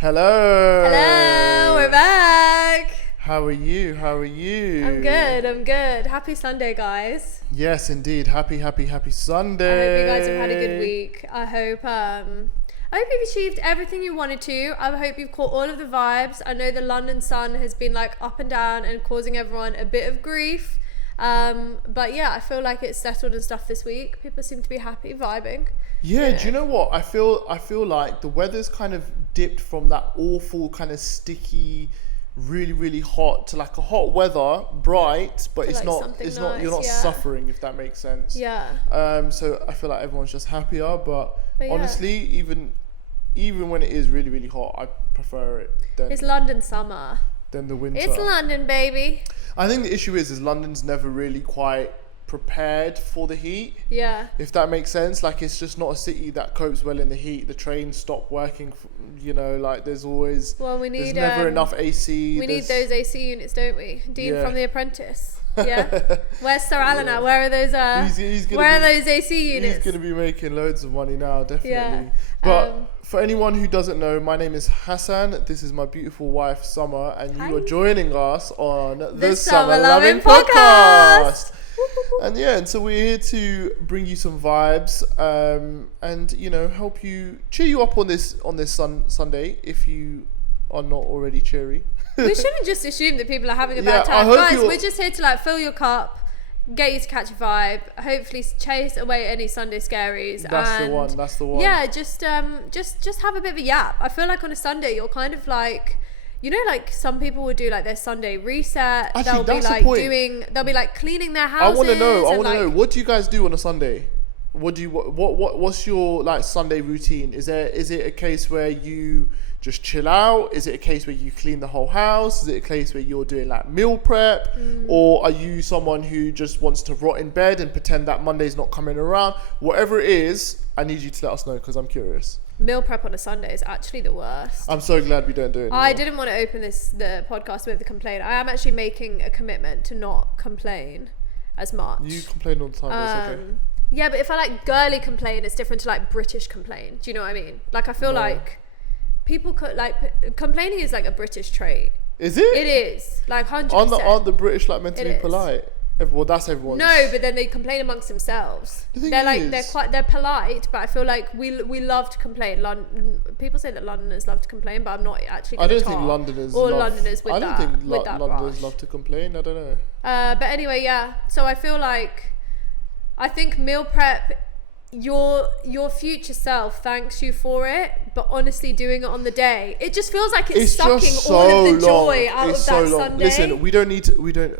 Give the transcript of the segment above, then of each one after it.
Hello. Hello, we're back. How are you? I'm good. Happy Sunday, guys. Yes, indeed. Happy Sunday. I hope you guys have had a good week. I hope you've achieved everything you wanted to. I hope you've caught all of the vibes. I know the London sun has been like up and down and causing everyone a bit of grief. But yeah, I feel like it's settled and stuff this week. People seem to be happy, vibing. Yeah, do you know what? I feel like the weather's kind of dipped from that awful kind of sticky, really hot to like a hot weather, bright, but it's not you're not suffering, if that makes sense. Yeah. So I feel like everyone's just happier, but yeah. honestly, even when it is really hot, I prefer it It's London summer. than the winter. It's London, baby. I think the issue is London's never really quite prepared for the heat. Yeah. If that makes sense, like it's just not a city that copes well in the heat. The trains stop working. Like there's always. Well, there's never enough AC. We need those AC units, don't we? Dean from The Apprentice. Yeah. Where's Sir Alan at? Where are those? Where are those AC units? He's gonna be making loads of money now, definitely. Yeah. But for anyone who doesn't know, my name is Hassan. This is my beautiful wife Summer, and you are joining us on the Summer Lovin podcast. And so we're here to bring you some vibes, and help you cheer you up on this Sunday if you are not already cheery. We shouldn't just assume that people are having a bad time, guys. We're just here to like fill your cup, get you to catch a vibe, hopefully chase away any Sunday scaries. That's the one. Yeah, just have a bit of a yap. I feel like on a Sunday you're kind of like. Like some people would do like their Sunday reset. Actually, they'll be like cleaning their houses. I want to know. What do you guys do on a Sunday? What's your like Sunday routine? Is it a case where you just chill out? Is it a case where you clean the whole house? Is it a case where you're doing like meal prep? Or are you someone who just wants to rot in bed and pretend that Monday's not coming around? Whatever it is, I need you to let us know because I'm curious. Meal prep on a Sunday is actually the worst. I'm so glad we don't do it anymore. I didn't want to open the podcast with a complaint. I am actually making a commitment to not complain as much. You complain all the time, it's okay. Yeah, but if I like girly complain, it's different to like British complain. Do you know what I mean? Like I feel like people complaining is like a British trait. Is it? It is. Like 100%. Aren't the British like meant to be polite? Well, that's everyone. No, but then they complain amongst themselves. They're polite, but I feel like we love to complain. People say that Londoners love to complain, but I'm not actually. I don't think Londoners. Londoners love to complain. I don't know. But anyway, yeah. So I feel like, I think meal prep. Your future self thanks you for it, but honestly doing it on the day, it just feels like it's sucking all of the joy out of that Sunday. Listen, we don't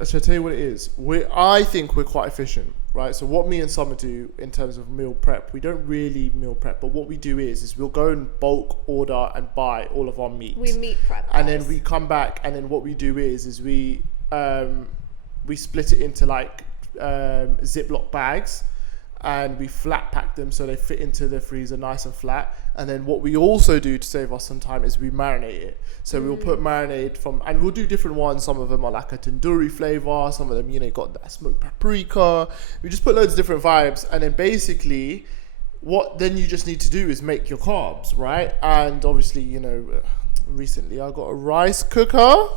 so I'll tell you what it is. I think we're quite efficient, right? So what me and Summer do in terms of meal prep, we don't really meal prep, but what we do is we'll go and bulk order and buy all of our meat. We meat prep, and then we come back, and then what we do is we split it into like Ziploc bags, and we flat pack them so they fit into the freezer nice and flat. And then what we also do to save us some time is we marinate it. So we'll put marinade and we'll do different ones. Some of them are like a tandoori flavor. Some of them, got that smoked paprika. We just put loads of different vibes. And then basically what then you just need to do is make your carbs, right? And obviously, recently I got a rice cooker.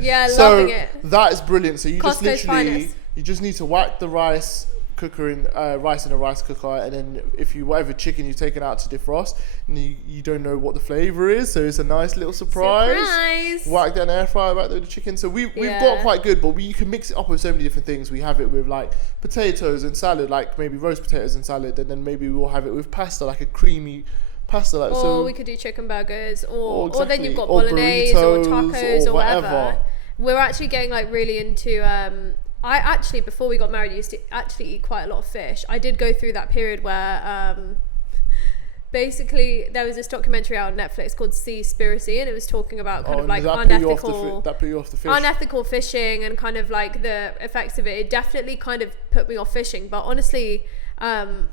Yeah, so loving it. That is brilliant. So you Costco's finest. You just need to whack the rice in a rice cooker, and then whatever chicken you've taken out to defrost, and you don't know what the flavor is, so it's a nice little surprise. Whack that in the air fryer, whack the chicken. So we've got quite good, but you can mix it up with so many different things. We have it with like potatoes and salad, like maybe roast potatoes and salad, and then maybe we'll have it with pasta, like a creamy pasta. Or we could do chicken burgers, or then you've got bolognese or tacos or whatever. We're actually getting like really into I actually, before we got married, used to actually eat quite a lot of fish. I did go through that period where basically there was this documentary out on Netflix called Seaspiracy, and it was talking about kind of like unethical fishing and kind of like the effects of it. It definitely kind of put me off fishing. But honestly, I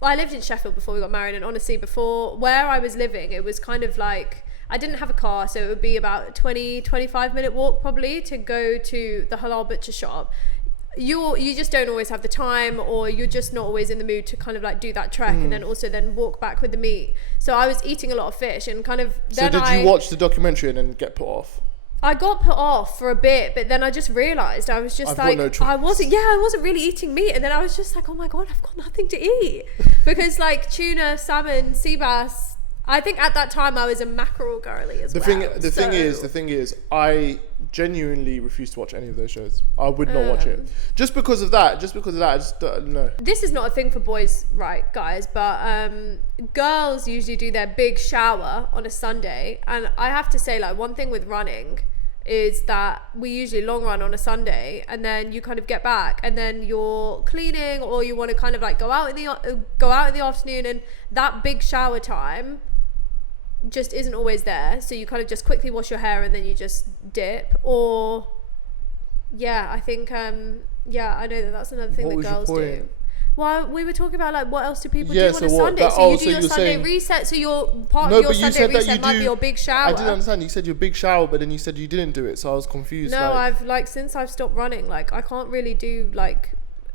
lived in Sheffield before we got married, and honestly, before where I was living, it was kind of like, I didn't have a car, so it would be about a 25 minute walk probably to go to the halal butcher shop. you just don't always have the time, or you're just not always in the mood to kind of like do that trek and then also then walk back with the meat. So I was eating a lot of fish and kind of So did you watch the documentary and then get put off? I got put off for a bit, but then I just realised I was just like, I wasn't really eating meat, and then I was just like, oh my god, I've got nothing to eat. Because like tuna, salmon, sea bass, I think at that time I was a mackerel girly as well. The thing is, I genuinely refuse to watch any of those shows. I would not watch it. Just because of that, I just don't know. This is not a thing for boys, right, guys, but girls usually do their big shower on a Sunday, and I have to say, like, one thing with running is that we usually long run on a Sunday, and then you kind of get back and then you're cleaning, or you want to kind of like go out in the afternoon, and that big shower time just isn't always there, so you kind of just quickly wash your hair and then you just dip. Or I think I know that's another thing that girls do. Well, we were talking about like what else do people do on a Sunday. So you do your Sunday reset. So your part of your Sunday reset might be your big shower. I didn't understand. You said your big shower, but then you said you didn't do it, so I was confused. No, I've since I've stopped running, like I can't really do like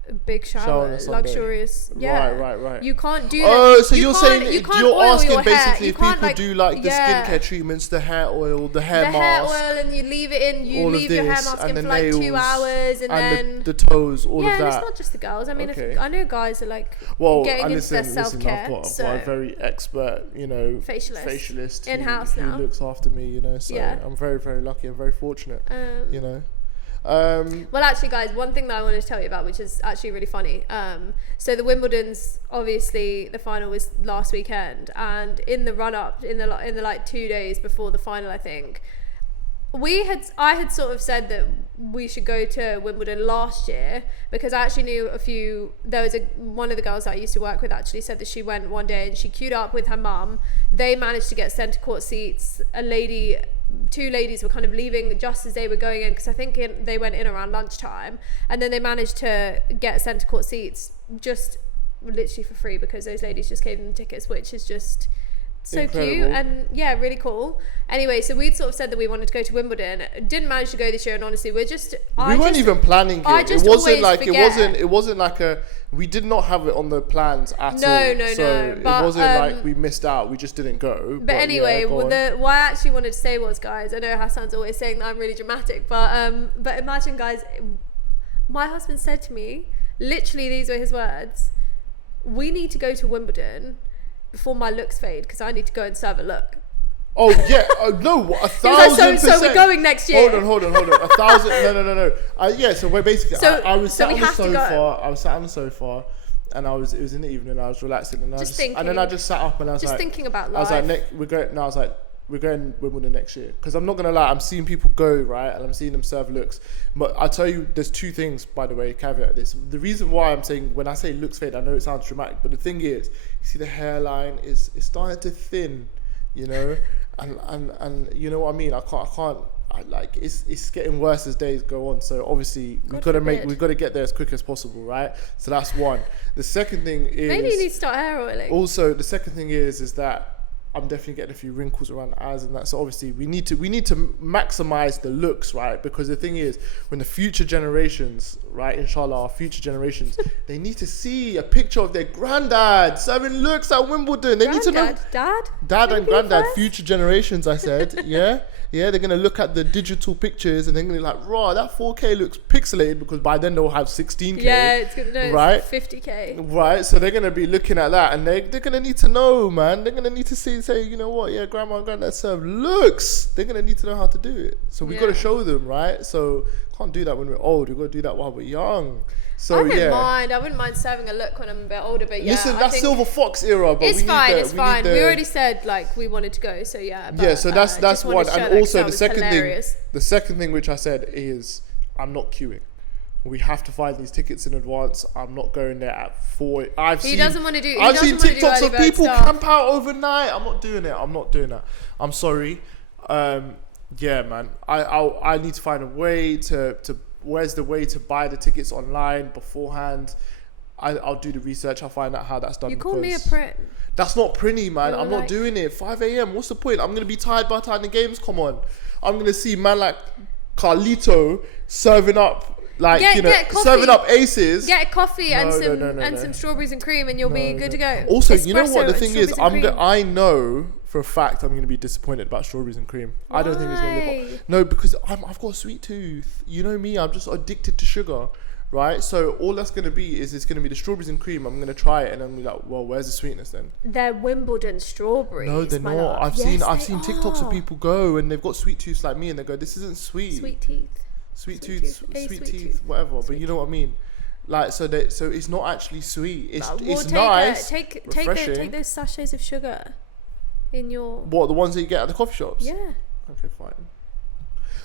a big shower luxurious. Yeah, right. You can't do. Oh, so you're saying you're asking basically if people do like the skincare treatments, the hair oil, the hair mask, and you leave it in. You leave your hair mask in for like 2 hours, and then the toes, all of that. Yeah, it's not just the girls. I mean, I know guys are like getting into their self-care. I've got a very expert, facialist in-house who looks after me. So I'm very, very lucky. I'm very fortunate. Well, actually, guys, one thing that I wanted to tell you about, which is actually really funny. So the Wimbledon's, obviously the final was last weekend, and in the run up, in the like 2 days before the final, I think I had sort of said that we should go to Wimbledon last year, because I actually knew one of the girls that I used to work with actually said that she went one day and she queued up with her mum. They managed to get centre court seats. Two ladies were kind of leaving just as they were going in, because I think they went in around lunchtime, and then they managed to get centre court seats just literally for free, because those ladies just gave them tickets, which is just so incredible. Cute and really cool. Anyway, so we'd sort of said that we wanted to go to Wimbledon. Didn't manage to go this year, and honestly we weren't even planning it. It wasn't like we did not have it on the plans at all. No. It wasn't like we missed out, we just didn't go. But anyway, what I actually wanted to say was, guys, I know Hassan's always saying that I'm really dramatic, but imagine, guys, my husband said to me, literally these were his words: we need to go to Wimbledon before my looks fade, because I need to go and serve a look. Oh yeah, no, 1,000%. So we're going next year. Hold on, 1,000. No. So we're basically. I was sat on the sofa, and it was in the evening. I was relaxing, and then I just sat up, and I was just thinking about life. I was like, we're going Wimbledon next year, because I'm not gonna lie, I'm seeing people go, right, and I'm seeing them serve looks. But I tell you, there's two things, by the way, caveat this. The reason why I'm saying, when I say looks fade, I know it sounds dramatic, but the thing is, you see the hairline is starting to thin, and you know what I mean. It's getting worse as days go on. So obviously we've got to get there as quick as possible, right? So that's one. The second thing is, maybe you need to start hair oiling. Also, the second thing is that I'm definitely getting a few wrinkles around the eyes and that. So obviously we need to maximize the looks, right? Because the thing is, when the future generations, right, inshallah, our future generations, they need to see a picture of their granddad serving looks at Wimbledon. They need to know dad and granddad, future generations, I said. Yeah, they're going to look at the digital pictures and they're going to be like, raw, that 4K looks pixelated, because by then they'll have 16K. Yeah, it's going to know, right? 50K. Right, so they're going to be looking at that, and they're going to need to know, man. They're going to need to say, you know what, grandma and granddad serve looks. They're going to need to know how to do it. So we've got to show them, right? So can't do that when we're old. We've got to do that while we're young. So I wouldn't mind serving a look when I'm a bit older, but listen, that's Silver Fox era, but it's fine. We already said like we wanted to go, so yeah. But, so that's one, and also the second thing which I said is, I'm not queuing. We have to find these tickets in advance. I'm not going there at 4. I've seen TikToks of people camp out overnight. I'm not doing that. I'm sorry. Man. I need to find a way to. Where's the way to buy the tickets online beforehand? I'll do the research. I'll find out how that's done. You call me a print. That's not printy, man. I'm not doing it. 5 a.m. What's the point? I'm going to be tired by the time the games come on. I'm going to see man like Carlito serving up like get coffee. serving up aces. Get a coffee and No. some strawberries and cream, and you'll be good to go. Also, Espresso you know what the thing is? and I know for a fact I'm going to be disappointed about strawberries and cream. Why? I don't think it's going to live up. No, because I've got a sweet tooth. You know me, I'm just addicted to sugar, right? So all that's going to be is it's going to be the strawberries and cream. I'm going to try it and I'm like, well, where's the sweetness then? They're Wimbledon strawberries. No, they're not. I've seen TikToks of people go and they've got sweet tooths like me and they go, this isn't sweet. Sweet teeth. Sweet teeth, whatever. But you know what I mean? Like, so it's not actually sweet. It's nice. Take those sachets of sugar in your. What, the ones that you get at the coffee shops? Yeah. Okay, fine.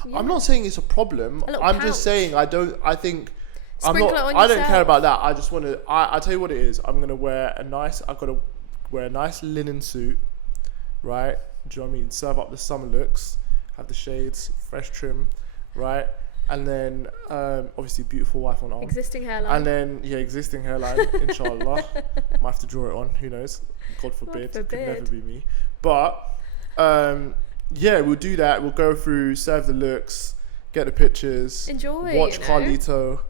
Yeah. I'm not saying it's a problem. I'm just saying I don't care about that. I just want to. I tell you what it is. I'm gonna wear a nice. I've got to wear a nice linen suit, right? Do you know what I mean? Serve up the summer looks. Have the shades, fresh trim, right? And then obviously beautiful wife on arm. Existing hairline. And then existing hairline. Inshallah, might have to draw it on. Who knows? God forbid. Could never be me. But we'll do that. We'll go through, serve the looks, get the pictures, enjoy. Watch Carlito.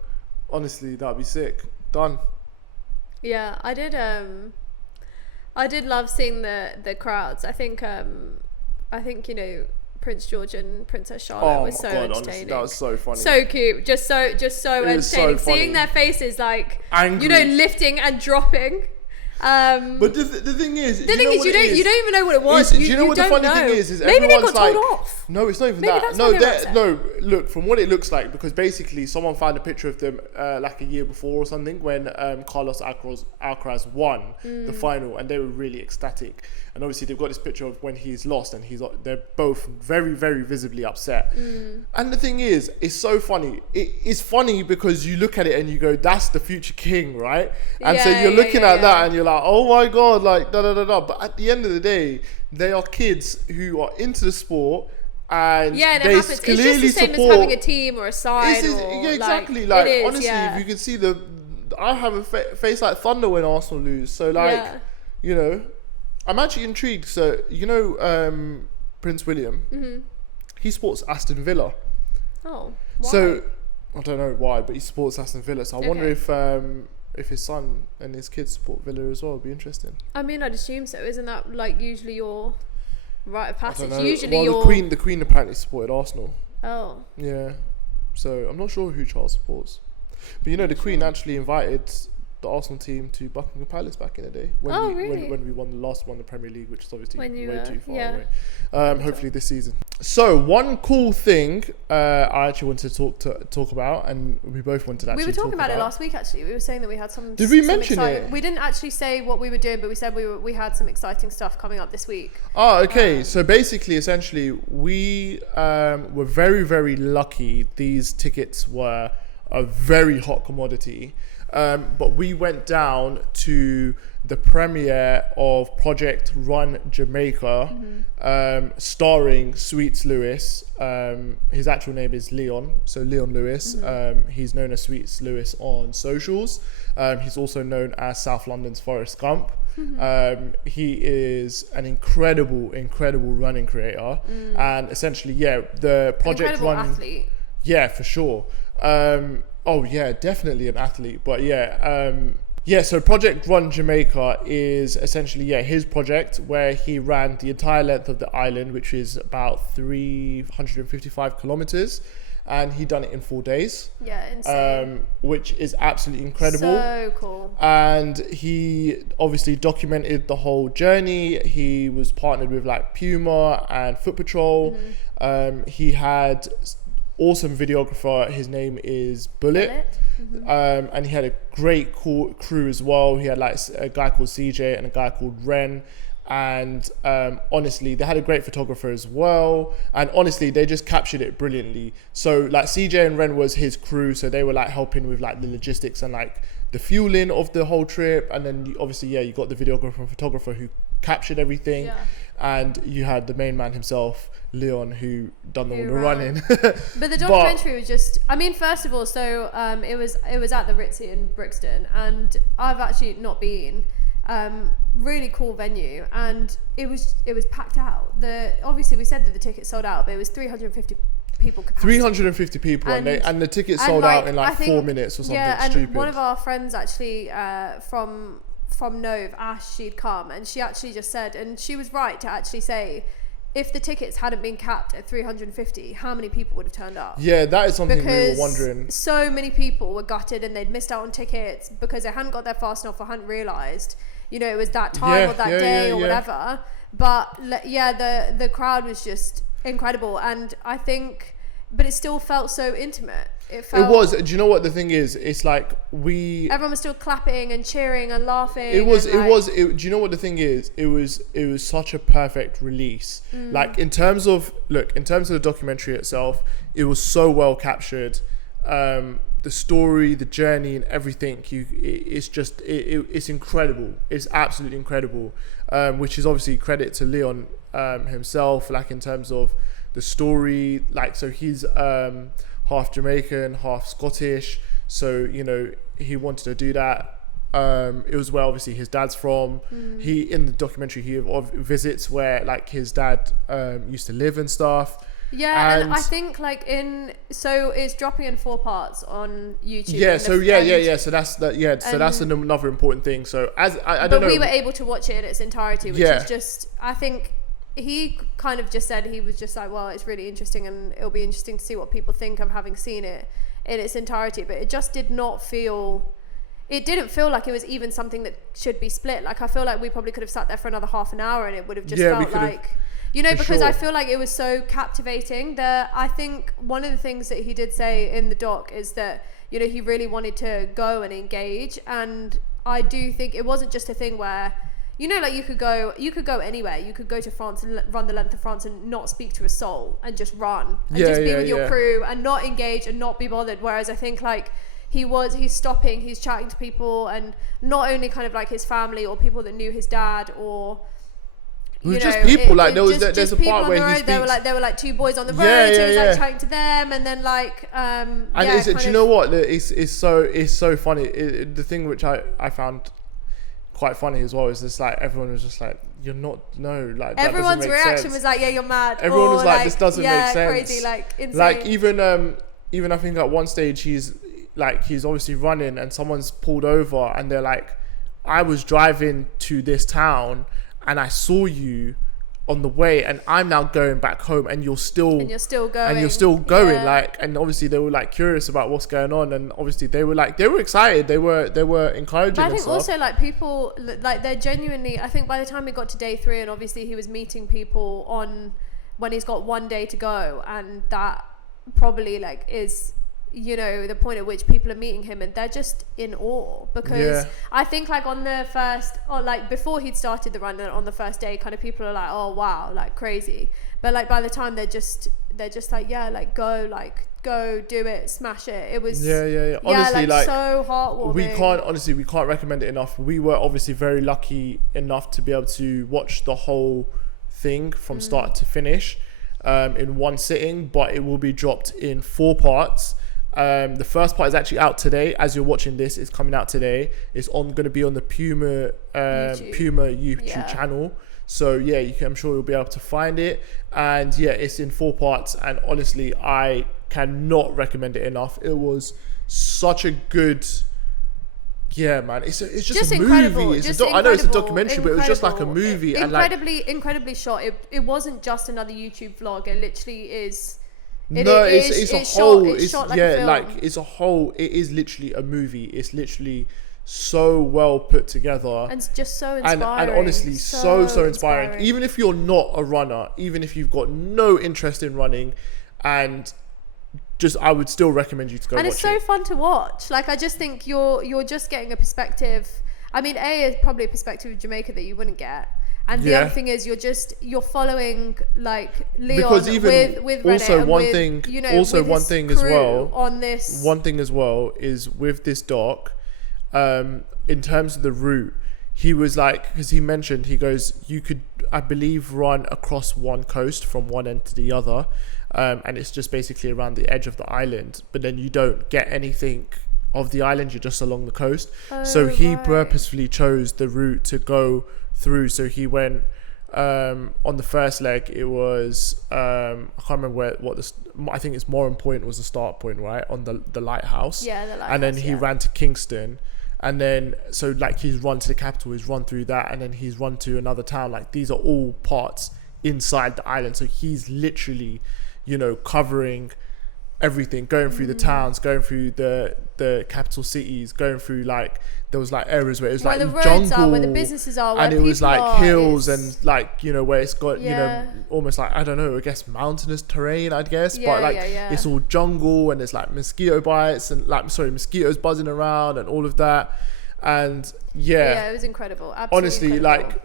Honestly, that'd be sick. Done. Yeah, I did love seeing the crowds. I think Prince George and Princess Charlotte was so entertaining. Honestly, that was so funny. So cute, just so entertaining. So seeing their faces like angry, lifting and dropping. But the thing is, you don't even know what it was. Do you know what the funny thing is maybe they got like, told off. No, it's not even that. No, look, from what it looks like, because basically someone found a picture of them like a year before or something when Carlos Alcaraz won the final, and they were really ecstatic. And obviously they've got this picture of when he's lost, and they're both very, very visibly upset. And the thing is, it's so funny. It's funny because you look at it and you go, "That's the future king," right? And so you're looking at that and you're like, "Oh my god!" Like da da da da. But at the end of the day, they are kids who are into the sport. And they clearly it's just the same as having a team or a side. Exactly. Like honestly, if you can see I have a face like thunder when Arsenal lose. So I'm actually intrigued. So Prince William, he supports Aston Villa. Oh, why? So I don't know why, but he supports Aston Villa. So I wonder if his son and his kids support Villa as well. It'd be interesting. I mean, I'd assume so. Isn't that like usually your rite of passage? Usually, the Queen apparently supported Arsenal. Oh. Yeah. So I'm not sure who Charles supports, but the Queen actually invited the Arsenal team to Buckingham Palace back in the day when we won the Premier League, which is obviously way too far away. Hopefully this season. So one cool thing I actually wanted to talk about, and we both wanted to actually. We were talking about it last week. Actually, we were saying that we had some. Did we mention it? We didn't actually say what we were doing, but we said we had some exciting stuff coming up this week. Oh, okay. So basically, essentially, we were very, very lucky. These tickets were a very hot commodity. But we went down to the premiere of Project Run Jamaica, starring Sweets Lewis. His actual name is Leon, so Leon Lewis. He's known as Sweets Lewis on socials. He's also known as South London's Forrest Gump. He is an incredible running creator, and essentially, the Project Run athlete. Yeah, for sure. Oh yeah, definitely an athlete. But so Project Run Jamaica is essentially his project where he ran the entire length of the island, which is about 355 kilometers, and he done it in 4 days. Yeah, insane. Which is absolutely incredible. So cool. And he obviously documented the whole journey. He was partnered with like Puma and Foot Patrol. He had awesome videographer. His name is Bullet. And he had a great crew as well. He had like a guy called CJ and a guy called Ren. And honestly, they had a great photographer as well. And honestly, they just captured it brilliantly. So like CJ and Ren was his crew. So they were like helping with like the logistics and like the fueling of the whole trip. And then obviously, you got the videographer and photographer who captured everything. Yeah. And you had the main man himself, Leon, who done all the running. But the documentary was just, I mean, first of all, so it was at the Ritzy in Brixton, and I've actually not been. Really cool venue, and it was packed out. Obviously we said that the tickets sold out, but it was 350 people capacity. 350 people, and the tickets sold out in like 4 minutes or something stupid. And one of our friends actually from Nove, Ash, she'd come, and she actually just said, and she was right to actually say, if the tickets hadn't been capped at 350, how many people would have turned up? Yeah, that is something we were wondering. So many people were gutted and they'd missed out on tickets because they hadn't got there fast enough or hadn't realised, you know, it was that time or that day or whatever. But the crowd was just incredible, and I think, but it still felt so intimate. It was. Do you know what the thing is? It's like everyone was still clapping and cheering and laughing. Do you know what the thing is? It was such a perfect release. Like in terms of the documentary itself, it was so well captured. The story, the journey, and everything. It's incredible. It's absolutely incredible. Which is obviously credit to Leon himself. Like in terms of the story, like so he's half Jamaican, half Scottish, so you know he wanted to do that. It was where obviously his dad's from. He, in the documentary, he visits where like his dad used to live and stuff. And I think so it's dropping in 4 parts on YouTube. So that's another important thing. So I don't know. But we were able to watch it in its entirety, which is just, I think he kind of just said, he was just like, well, it's really interesting and it'll be interesting to see what people think of having seen it in its entirety. But it just didn't feel like it was even something that should be split. Like I feel like we probably could have sat there for another half an hour and it would have just felt like, you know, because I feel like it was so captivating. I think one of the things that he did say in the doc is that, you know, he really wanted to go and engage, and I do think it wasn't just a thing where, you know, like you could go anywhere. You could go to France and run the length of France and not speak to a soul and just run and just be with your crew and not engage and not be bothered. Whereas I think like he's stopping, he's chatting to people, and not only kind of like his family or people that knew his dad, or there's a part where he speaks. There were like 2 boys on the road, so he was like chatting to them, and then like do you know what? It's so funny. The thing which I found quite funny as well is just like everyone was just like, you're not, no, like that everyone's reaction was like, yeah, you're mad. Everyone was like, this doesn't make sense. Crazy, like insane. Like even I think at one stage he's obviously running and someone's pulled over and they're like, I was driving to this town and I saw you on the way and I'm now going back home and you're still going, like, and obviously they were like curious about what's going on, and obviously they were excited, they were encouraging. But I think also like people, like they're genuinely, I think by the time we got to day 3 and obviously he was meeting people when he's got 1 day to go, and that probably like is, you know, the point at which people are meeting him and they're just in awe, because I think like on the first, or like before he'd started the run on the first day, kind of people are like, oh wow, like crazy, but like by the time they're just like, yeah, like go do it, smash it. It was honestly like so heartwarming. We can't recommend it enough. We were obviously very lucky enough to be able to watch the whole thing from start to finish in one sitting, but it will be dropped in 4 parts. The first part is actually out today. As you're watching this, it's coming out today. It's going to be on the Puma YouTube channel. So yeah, I'm sure you'll be able to find it. And yeah, it's in 4 parts. And honestly, I cannot recommend it enough. It was such a good. Yeah, man, it's just a incredible. movie. I know it's a documentary, but it was just like a movie. Incredibly shot. It wasn't just another YouTube vlog. It literally is. It's a whole. It is literally a movie. It's literally so well put together, and it's just so inspiring. And honestly, so inspiring. Even if you're not a runner, even if you've got no interest in running, and I would still recommend you to go watch it. And it's so fun to watch. Like I just think you're just getting a perspective. I mean, it's probably a perspective of Jamaica that you wouldn't get. And the other thing is you're following like Leon, because even with also one thing as well is with this doc, in terms of the route, he was like, because he mentioned, he goes, you could, I believe, run across one coast from one end to the other, and it's just basically around the edge of the island, but then you don't get anything of the island, you're just along the coast. So he purposefully chose the route to go through. So he went on the first leg, it was I can't remember I think it's Moran Point was the start point, right, on the lighthouse. Yeah, the lighthouse. And then he ran to Kingston, and then so like he's run to the capital, he's run through that, and then he's run to another town. Like these are all parts inside the island, so he's literally, you know, covering everything, going through the towns, going through the capital cities, going through like there was like areas where it was where like the roads jungle, are, where the businesses are, where and it was people like are, hills and like, you know, where it's got, Yeah. you know, almost like, I don't know, I guess mountainous terrain, I guess, Yeah, but like yeah. it's all jungle, and there's like mosquito bites and like mosquitoes buzzing around and all of that. And Yeah, it was incredible. Absolutely honestly, incredible. like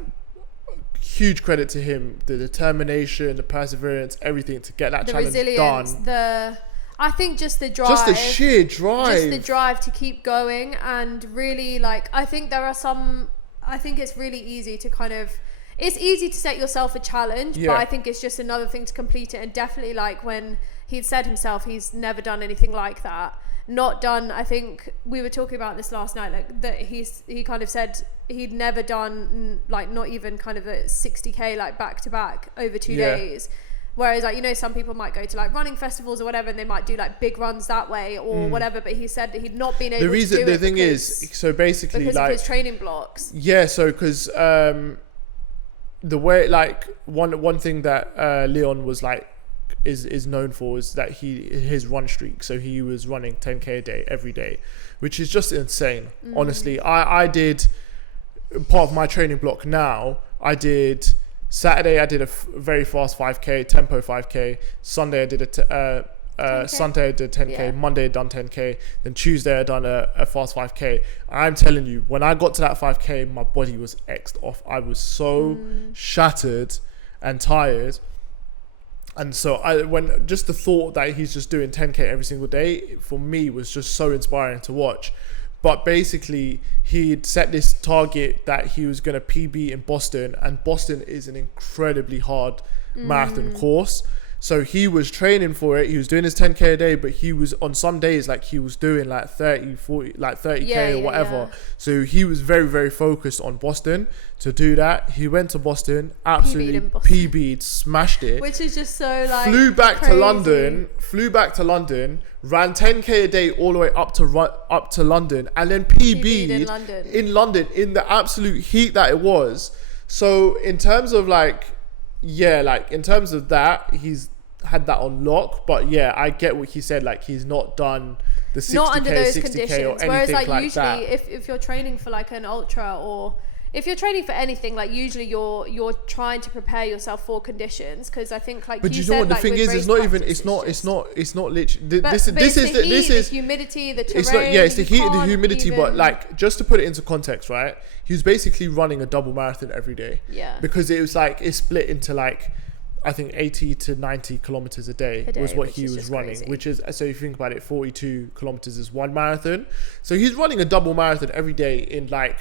huge credit to him, the determination, the perseverance, everything to get that the challenge resilience, done. I think just the drive, Just the sheer drive. just the drive to keep going, and really like I think it's really easy to kind of, it's easy to set yourself a challenge, Yeah. but I think it's just another thing to complete it. And definitely like when he'd said himself he's never done anything like that, not done, I think we were talking about this last night, like that he kind of said he'd never done like not even kind of a 60k like back to back over 2 Yeah. days. Whereas like, you know, some people might go to like running festivals or whatever, and they might do like big runs that way or whatever, but he said that he'd not been able to do it The thing is, so basically because like of his training blocks. yeah, so because the way like one thing that Leon was like is known for is that his run streak. So he was running 10k a day every day, which is just insane. Honestly, I did part of my training block now. I did Saturday, I did a very fast 5k, tempo 5k. Sunday I did Sunday I did 10k. Yeah. Monday I done 10k. Then Tuesday I done a fast 5k. I'm telling you, when I got to that 5k, my body was X'd off. I was so shattered and tired. And so when just the thought that he's just doing 10k every single day for me was just so inspiring to watch. But basically, he'd set this target that he was going to PB in Boston, and Boston is an incredibly hard marathon course. So he was training for it. He was doing his 10k a day, but he was on some days like he was doing like 30, 40, like 30k or whatever. Yeah. So he was very, very focused on Boston to do that. He went to Boston, absolutely PB'd, smashed it. Which is just so like flew back crazy. to London, ran 10k a day all the way up to London, and then PB'd in London in the absolute heat that it was. So in terms of like, yeah, like in terms of that, he's had that on lock. But yeah, I get what he said. Like he's not done the 60k, not under those 60k conditions. or anything Whereas like usually, that. if you're training for like an ultra, or if you're training for anything, like usually you're trying to prepare yourself for conditions, because I think like. But you know said, what the like, thing with is? race It's not even. practice, It's not literally. But This is the humidity, the terrain. It's not, yeah, it's the you heat, the can't humidity, even- but like just to put it into context, right? He was basically running a double marathon every day. Yeah. Because it was like it's split into like, I think 80 to 90 kilometers a day was what he was running, crazy. which is, so if you think about it, 42 kilometers is one marathon. So he's running a double marathon every day in like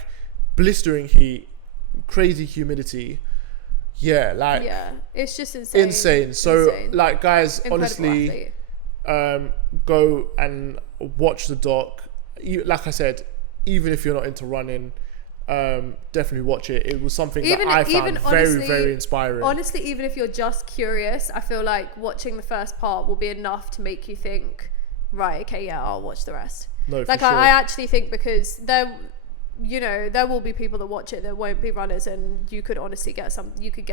blistering heat, crazy humidity. Yeah, like Yeah, it's just insane. So Insane. like guys, Incredible honestly, athlete. go and watch the doc. Like I said, even if you're not into running, definitely watch it. It was something that I found very, very inspiring. Honestly, even if you're just curious, I feel like watching the first part will be enough to make you think, right, okay, yeah, I'll watch the rest. No, for like sure. I actually think, because there will be people that watch it that won't be runners, and you could honestly get you could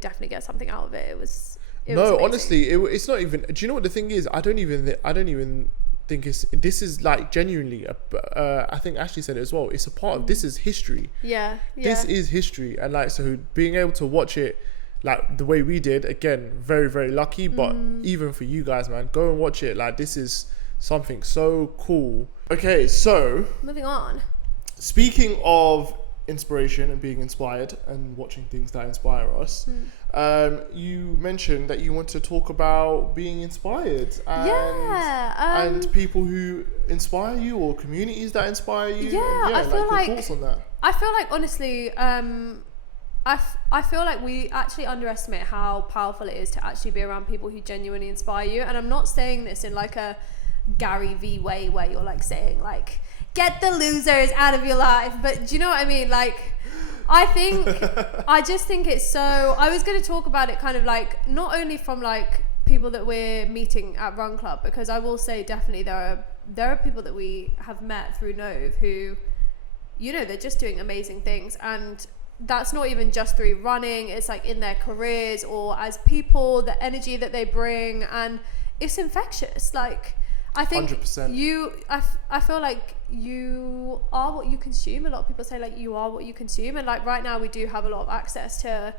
definitely get something out of it. It was amazing. Honestly, it's not even. Do you know what the thing is? I don't even think this is like genuinely I think Ashley said it as well, it's a part of this is history. This is history, and like, so being able to watch it like the way we did, again, very, very lucky. But even for you guys, man, go and watch it. Like, this is something so cool. Okay, so moving on, speaking of inspiration and being inspired and watching things that inspire us, you mentioned that you want to talk about being inspired and people who inspire you, or communities that inspire you. I feel like your thoughts on that. I feel like, honestly, I feel like we actually underestimate how powerful it is to actually be around people who genuinely inspire you. And I'm not saying this in like a Gary V way where you're like saying like, get the losers out of your life, but do you know what I mean? Like, I just think it's so. I was going to talk about it kind of like not only from like people that we're meeting at Run Club, because I will say definitely there are people that we have met through Nove who, you know, they're just doing amazing things, and that's not even just through running. It's like in their careers or as people, the energy that they bring, and it's infectious. Like, I think 100%. I feel like you are what you consume. A lot of people say like you are what you consume, and like right now we do have a lot of access to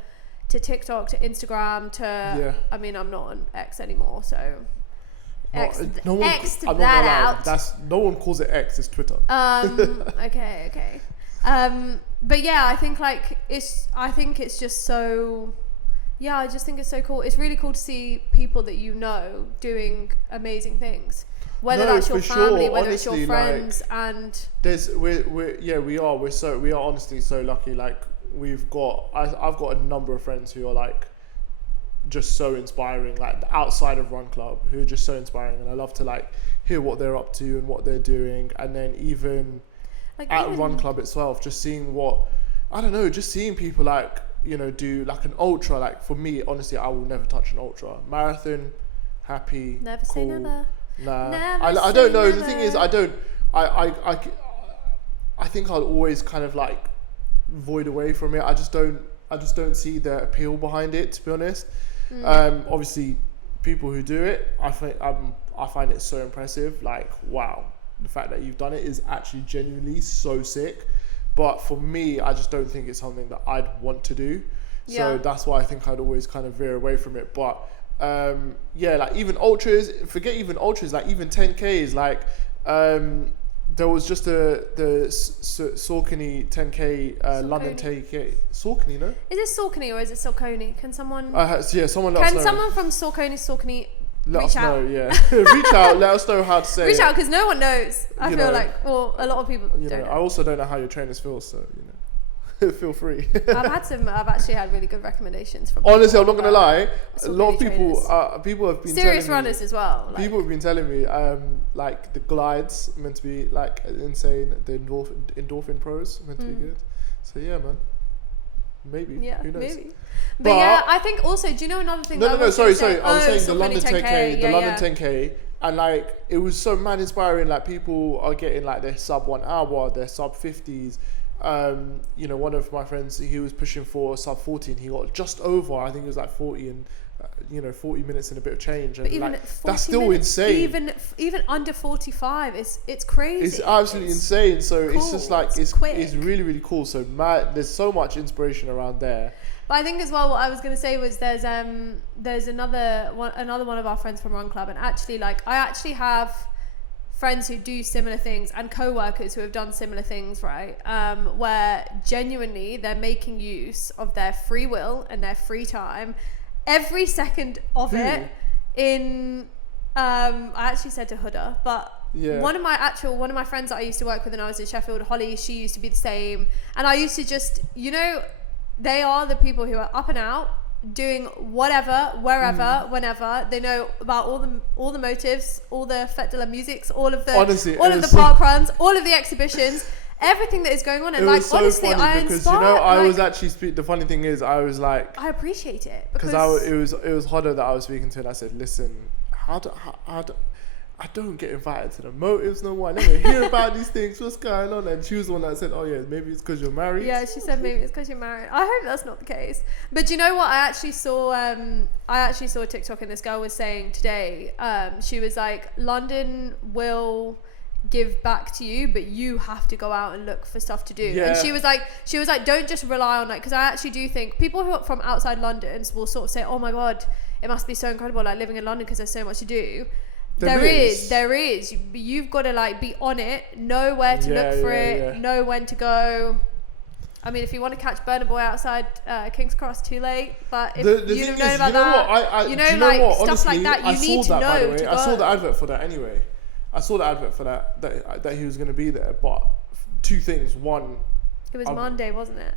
TikTok, to Instagram, to I mean, I'm not on X anymore, so X'd that out. No one calls it X, it's Twitter. Okay. But yeah, I think it's just so. Yeah, I just think it's so cool. It's really cool to see people that you know doing amazing things. Whether that's your family, whether it's your friends, like, and we are honestly so lucky. Like I've got a number of friends who are like just so inspiring, like outside of Run Club, who are just so inspiring, and I love to like hear what they're up to and what they're doing, and then even Run Club itself, just seeing just seeing people like, you know, do like an ultra. Like for me, honestly, I will never touch an ultra marathon. Happy, never cool. Say never. Nah, never I don't know. never. The thing is, I think I'll always kind of like void away from it. I just don't see the appeal behind it, to be honest. Obviously, people who do it, I find it so impressive. Like, wow, the fact that you've done it is actually genuinely so sick. But for me, I just don't think it's something that I'd want to do. So that's why I think I'd always kind of veer away from it. But like even ultras, forget even ultras, like even 10Ks, like there was just the Saucony 10K London 10K. Saucony, no? Is it Saucony or is it Saucony? Can someone? Someone let us know. Can someone from Saucony let reach us out? know, yeah. Reach out, let us know how to say Reach out, because no one knows. I feel like, well, a lot of people don't know. I also don't know how your trainers feel, so, you know, feel free. I've actually had really good recommendations from honestly, I'm not going to lie, a lot of people have been serious runners as well. Like, people have been telling me, like the glides meant to be like insane, the endorphin pros meant to be good. So yeah, man. Maybe. Yeah, who knows? Maybe. But yeah, I think also, do you know another thing? Sorry. I was saying the London 10K, London 10K, and like it was so mad inspiring. Like people are getting like their sub 1 hour, their sub 50s. You know, one of my friends, he was pushing for sub 40, and he got just over. I think it was like 40 and 40 minutes and a bit of change. And even like that's still insane. Even under 45, it's crazy. It's absolutely insane. So cool. It's just like it's really, really cool. So there's so much inspiration around there. But I think as well, what I was going to say was there's another one of our friends from Run Club, and actually like I actually have friends who do similar things and co-workers who have done similar things, right? Where genuinely they're making use of their free will and their free time, every second of it. In I actually said to Huda, but one of my friends that I used to work with when I was in Sheffield, Holly, she used to be the same, and I used to just, they are the people who are up and out doing whatever, wherever, whenever. They know about all the motives, all the Fête de la Musique, all of the park runs, all of the exhibitions, everything that is going on. And like, so honestly, I inspire. I was actually the funny thing is, I was like, I appreciate it because it was Hodder that I was speaking to, and I said, listen, I don't get invited to the motives no more. I never hear about these things. What's going on? And she was the one that said, oh yeah, maybe it's because you're married. Yeah, she said maybe it's because you're married. I hope that's not the case. But do you know what? I actually saw a TikTok, and this girl was saying today, she was like, London will give back to you, but you have to go out and look for stuff to do. Yeah. And she was like, don't just rely on, like, because I actually do think people who are from outside London will sort of say, oh my God, it must be so incredible, like living in London because there's so much to do. There is. You've got to like be on it, know where to look for it, know when to go. I mean, if you want to catch Burna Boy outside King's Cross, too late. But if you don't know about that, stuff like that, you need to know to go. I saw the advert for that anyway. I saw the advert for that he was going to be there. But two things. One, it was Monday, wasn't it?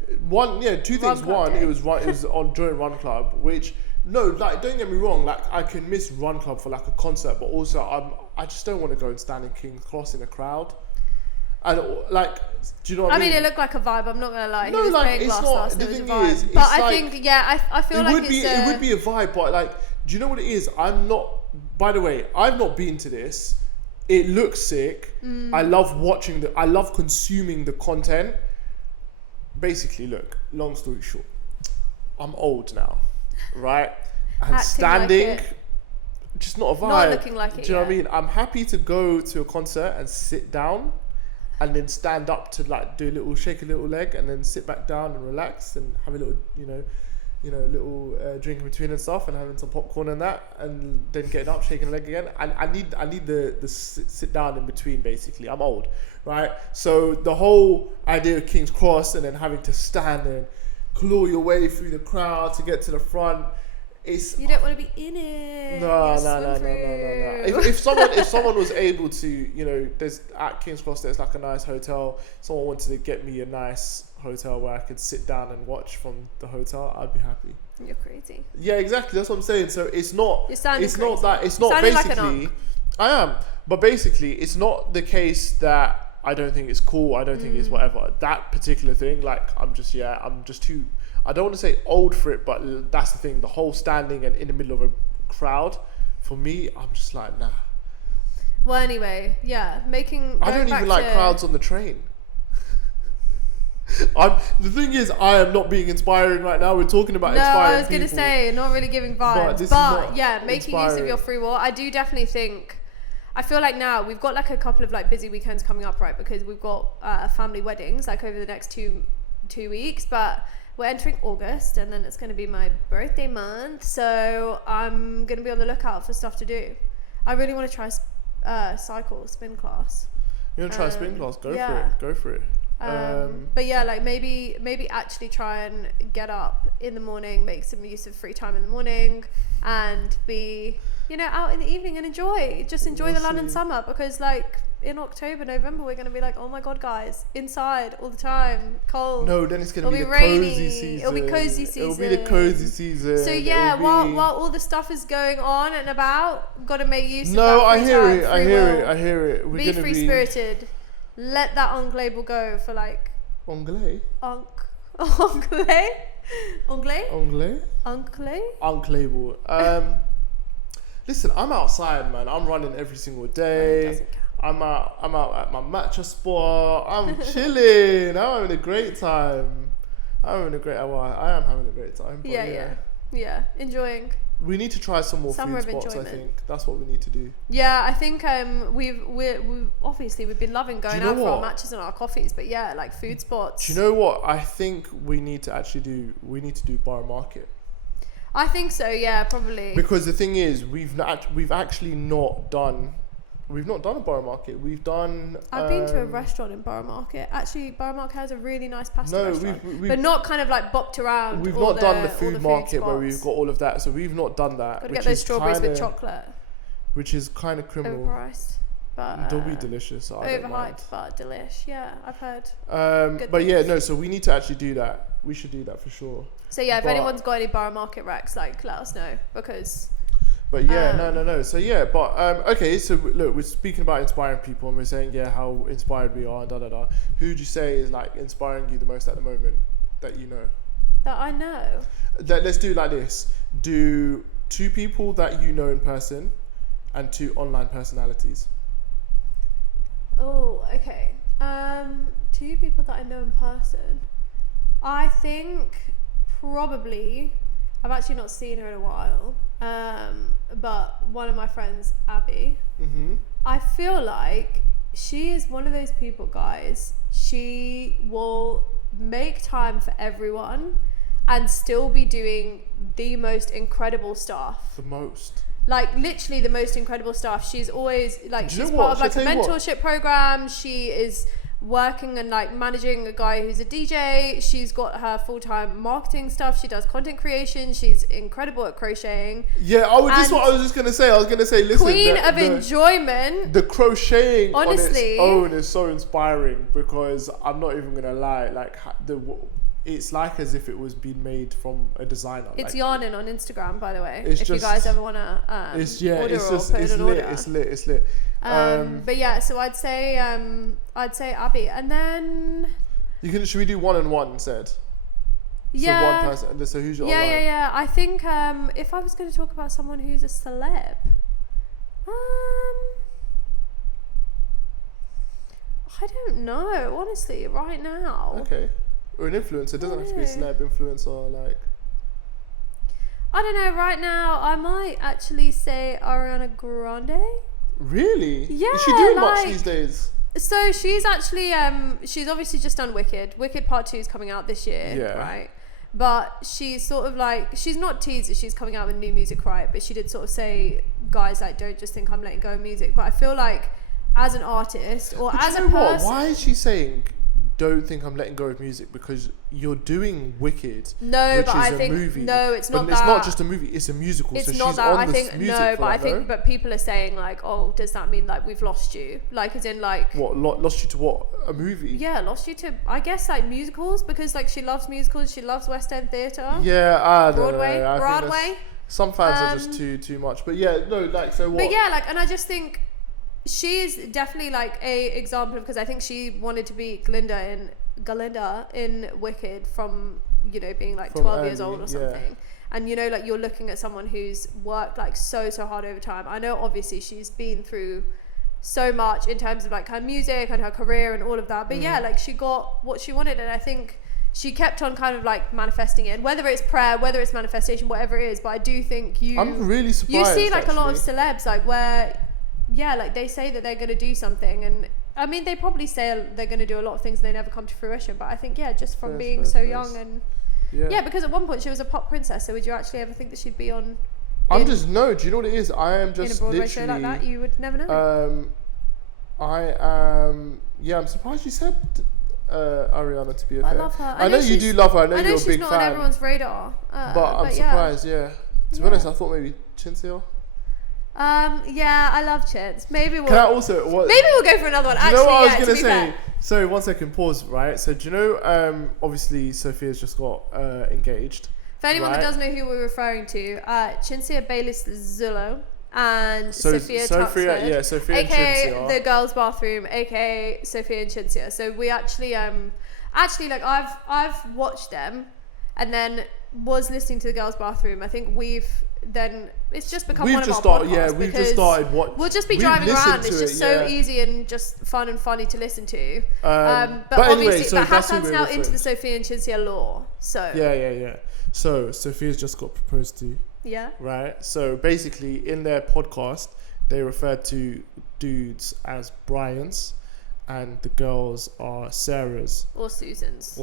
Two things. One, it was on during Run Club, which. No, like, don't get me wrong, like, I can miss Run Club for, like, a concert, but also I just don't want to go and stand in King's Cross in a crowd. And like, do you know what I mean? I mean, it looked like a vibe. I'm not gonna lie. No, he was like, playing it's glass not- last. the It was a thing vibe. is, but it's I like- think, I feel it like would it's be it would be a vibe, but like, do you know what it is? I'm not. By the way, I've not been to this. It looks sick. I love watching I love consuming the content. Basically, look. Long story short, I'm old now, right? And Acting standing, like it. just not a vibe. Not looking like it, Do you know what I yeah. mean? I'm happy to go to a concert and sit down, and then stand up to like do a little shake a little leg, and then sit back down and relax and have a little, little drink in between and stuff, and having some popcorn and that, and then getting up, shaking a leg again. And I need the sit down in between. Basically, I'm old, right? So the whole idea of King's Cross and then having to stand and claw your way through the crowd to get to the front. You don't want to be in it. No. You swim If someone was able to, there's at King's Cross, there's like a nice hotel. Someone wanted to get me a nice hotel where I could sit down and watch from the hotel, I'd be happy. You're crazy. Yeah, exactly. That's what I'm saying. So it's not. You're sounding It's crazy. not that. It's You're not sounding like an basically. unk. I am, but basically, it's not the case that I don't think it's cool. I don't think it's whatever. That particular thing, like, I'm just too. I don't want to say old for it, but that's the thing. The whole standing and in the middle of a crowd, for me, I'm just like, nah. Well, anyway, yeah, I don't even like crowds on the train. The thing is, I am not being inspiring right now. We're talking about inspiring No, I was gonna people. say not really giving vibes, this is but not yeah, making use of inspiring. your free will. I do definitely think. I feel like now we've got like a couple of like busy weekends coming up, right? Because we've got family weddings like over the next two weeks, but we're entering August, and then it's going to be my birthday month, so I'm going to be on the lookout for stuff to do. I really want to try spin class. You want to try a spin class? Go for it. But yeah, like maybe actually try and get up in the morning, make some use of free time in the morning, and be out in the evening and enjoy the London summer, because like in October, November, we're going to be like, oh my god, guys, inside all the time, cold. No, then it's going to be the rainy. cozy season. It'll be cozy season. It'll be the cozy season. So yeah, while all the stuff is going on and about, got to make use of that No, I free hear time, it. free will. I hear it. We're Be gonna free spirited. Let that unk label go for like Anglais. Anglais. Label. Listen, I'm outside, man. I'm running every single day. I'm out at my matcha spot. I'm chilling. I'm having a great time. I am having a great time. But Yeah. Enjoying. We need to try some more Summer food of spots. enjoyment. I think that's what we need to do. Yeah, I think we've obviously been loving going know out for our what? matches and our coffees, but yeah, like food spots. Do you know what I think we need to actually do? We need to do bar market. I think so. Yeah, probably. Because the thing is, we've actually not done. We've not done a borough market. We've done. I've been to a restaurant in Borough Market. Actually, Borough Market has a really nice pasta restaurant, we've but not kind of like bopped around. We've not done the food market where spots. we've got all of that. So we've not done that. Got to get those strawberries with chocolate. Which is kind of criminal. Overpriced, but they'll be delicious. I don't mind. overhyped, but delish. Yeah, I've heard. But yeah, no. So we need to actually do that. We should do that for sure. So yeah, if anyone's got any Borough Market recs, like let us know, because. But yeah, no. So yeah, but okay. So look, we're speaking about inspiring people, and we're saying how inspired we are. Who would you say is like inspiring you the most at the moment that you know? That I know. Let's do it like this. Do 2 people that you know in person, and 2 online personalities. Oh, okay. 2 people that I know in person. I think probably. I've actually not seen her in a while. But one of my friends, Abby, I feel like she is one of those people, guys. She will make time for everyone and still be doing the most incredible stuff. The most. Like literally the most incredible stuff. She's always like, she's part of like a mentorship program. She is working and like managing a guy who's a DJ. She's got her full-time marketing stuff. She does content creation. She's incredible at crocheting. Yeah, this is what I was just gonna say. I was gonna say, listen, Queen of enjoyment. The crocheting honestly on its own is so inspiring, because I'm not even gonna lie. Like it's like as if it was being made from a designer. It's like, yarning on Instagram, by the way. It's if just, you guys ever wanna order it's or just put it's an lit, order. it's lit. But yeah, so I'd say Abby, and then Should we do 1 and 1 instead? yeah, So one person. So who's your online? yeah. I think if I was going to talk about someone who's a celeb, I don't know, honestly, right now. Okay. Or an influencer. It doesn't have to be a celeb influencer, like. I don't know, right now, I might actually say Ariana Grande. Really? Yeah. Is she doing much these days? So she's actually, she's obviously just done Wicked. Wicked Part 2 is coming out this year, right? But she's sort of like, she's not teased that she's coming out with new music, right? But she did sort of say, guys, like, don't just think I'm letting go of music. But I feel like, as an artist or but as you a know person, why is she saying don't think I'm letting go of music? Because you're doing Wicked, no, which but is I a think movie. no, it's not but that. It's not just a movie; it's a musical. It's so not she's that. on I this think music no, for but that, I think, no? but people are saying like, oh, does that mean like we've lost you? Like, as in like What lost you to what? A movie? Yeah, lost you to, I guess, like musicals, because like she loves musicals, she loves West End theatre. Yeah, I don't Broadway, know. Broadway. Some fans are just too much. But yeah, no, like so what? But yeah, like, and I just think she is definitely like a example of, because I think she wanted to be Glinda in Wicked from, you know, being like 12 years old or something. Yeah. And you know, like, you're looking at someone who's worked like so hard over time. I know obviously she's been through so much in terms of like her music and her career and all of that, but yeah, like, she got what she wanted, and I think she kept on kind of like manifesting it, and whether it's prayer, whether it's manifestation, whatever it is. But I do think I'm really surprised. You see like actually a lot of celebs like where like they say that they're going to do something, and I mean they probably say they're going to do a lot of things and they never come to fruition, but I think just from being so young and because at one point she was a pop princess, so would you actually ever think that she'd be on do you know what it is? I am just in a Broadway literally show like that. You would never know. I'm surprised you said Ariana, to be fair. I love her. I know you do love her. I know you're a big fan. she's not on everyone's radar. But I'm surprised, To be honest, I thought maybe Chintzia. I love Chintz. Maybe we'll. Can I also? Maybe we'll go for another one. Do you know what I was gonna say? So 1 second, pause. Right. So do you know? Obviously, Sophia's just got engaged. For anyone that doesn't know who we're referring to, Chintzia Baylis-Zullo and Sophia Tuxford, Sophia and aka Chintzia. The Girls' Bathroom, aka Sophia and Chintzia. So we actually like I've watched them, and then was listening to The Girls' Bathroom. I think it's just become one of our podcasts. Yeah, we've just started. We'll just be driving around. It's just so easy and just fun and funny to listen to. But obviously, anyway, so Hassan's now into the Sophia and Chintzia lore. So yeah. So Sophia's just got proposed to. Yeah. Right. So basically, in their podcast, they referred to dudes as Brian's, and the girls are Sarah's or Susan's.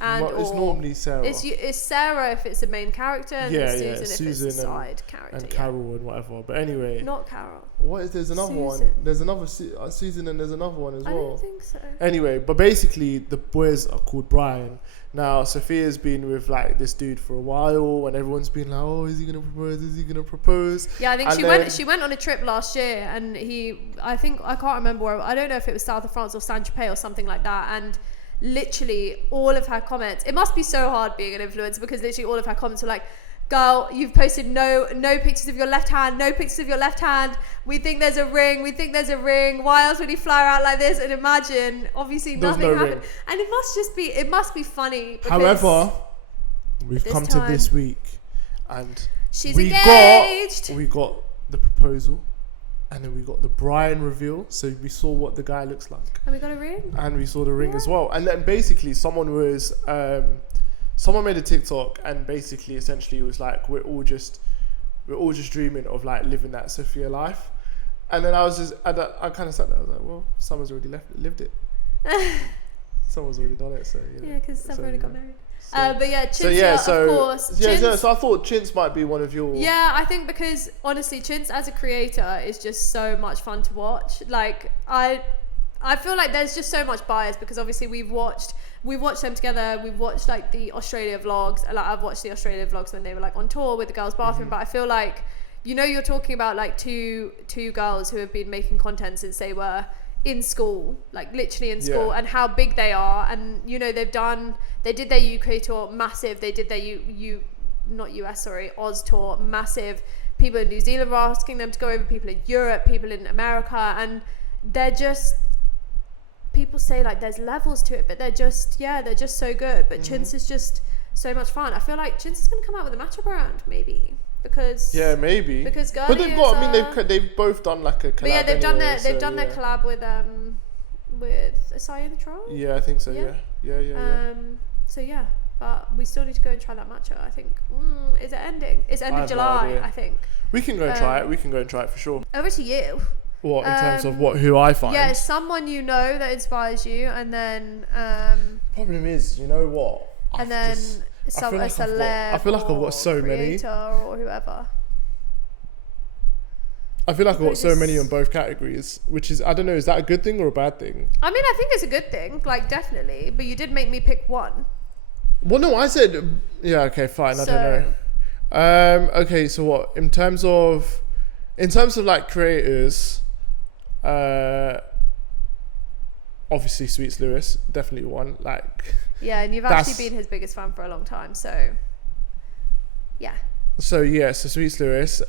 And it's normally Sarah. It's Sarah if it's a main character, and Susan if it's a side character. And Carol and whatever. But anyway. Not Carol. What is? There's another one. There's another Susan, and there's another one as well. I don't think so. Anyway, but basically the boys are called Brian. Now Sophia's been with like this dude for a while, and everyone's been like, "Oh, is he gonna propose? Is he gonna propose?" Yeah, I think she went on a trip last year, and I can't remember where. I don't know if it was south of France or Saint-Tropez or something like that, and literally all of her comments. It must be so hard being an influencer, because literally all of her comments were like, "Girl, you've posted no pictures of your left hand, no pictures of your left hand. We think there's a ring. Why else would he fly out like this?" And imagine, obviously nothing happened. And it must be funny. However, we've come to this week, and she's engaged. We got the proposal, and then we got the Brian reveal. So we saw what the guy looks like. And we got a ring. And we saw the ring as well. And then basically someone made a TikTok, and basically essentially it was like we're all just dreaming of like living that Sophia life. And then I kind of sat there, I was like, well, someone's already lived it. Someone's already done it, so yeah, because someone already got married. But yeah, Chintzia, of course. So I thought Chintz might be one of your. Yeah, I think because honestly, Chintz as a creator is just so much fun to watch. Like I feel like there's just so much bias, because obviously we've watched them together. We've watched like the Australia vlogs. Like I've watched the Australia vlogs when they were like on tour with the Girls' Bathroom. But I feel like, you're talking about like two girls who have been making content since they were in school, like literally in school, and how big they are. And you know, they did their UK tour, massive. They did their not US, sorry, Oz tour, massive. People in New Zealand were asking them to go over, people in Europe, people in America, and they're just, people say like there's levels to it, but they're just so good. But Chintz is just so much fun. I feel like Chintz is going to come out with a matcha brand, maybe. Because maybe. Because but they've got. I mean, they've both done like a collab. But yeah, they've done their collab with Acai and the Troll. Yeah, I think so. Yeah. So yeah, but we still need to go and try that matcha. I think. Is it ending? It's end of July. I think. We can go and try it. We can go and try it for sure. Over to you. What in terms of who I find? Yeah, someone you know that inspires you, and then. Problem is, you know what? And then. A celeb, I feel like I've got so many. Or whoever. I feel like I've got so many on both categories, which is, I don't know, is that a good thing or a bad thing? I mean, I think it's a good thing, like definitely. But you did make me pick one. Well, no, I said, yeah, okay, fine. I don't know. Okay, so what in terms of like creators, obviously Sweets Lewis, definitely one. Like. Yeah, and you've actually been his biggest fan for a long time, so yeah. So Sweets Lewis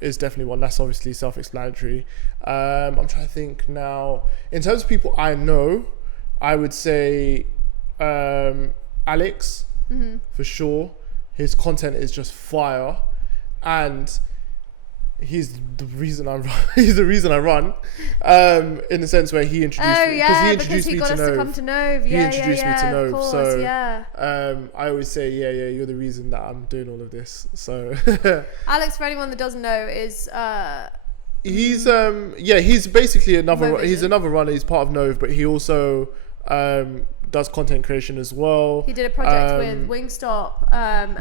is definitely one. That's obviously self-explanatory. I'm trying to think now. In terms of people I know, I would say Alex for sure. His content is just fire, and he's the reason I run. He's the reason I run, in the sense where he introduced me. Because he got us to come to Nove. He introduced me to Nove. Course, so I always say, you're the reason that I'm doing all of this. So Alex, for anyone that doesn't know, is he's basically another. Movision. He's another runner. He's part of Nove, but he also does content creation as well. He did a project with Wingstop,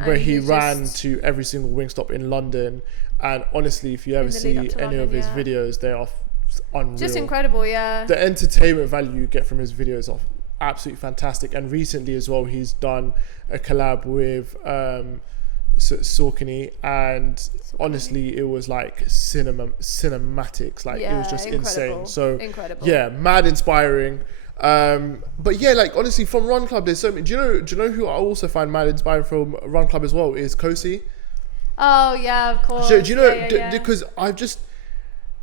where he ran to every single Wingstop in London. And honestly, if you ever see any of his videos, they are unreal. Just incredible, yeah. The entertainment value you get from his videos are absolutely fantastic. And recently as well, he's done a collab with Saucony, and honestly, it was like cinematics. Like it was just insane. So incredible. Yeah, mad inspiring. But yeah, like honestly, from Run Club, there's so many. Do you know who I also find mad inspiring from Run Club as well is Kosi. Oh yeah, of course. So, do you know? Because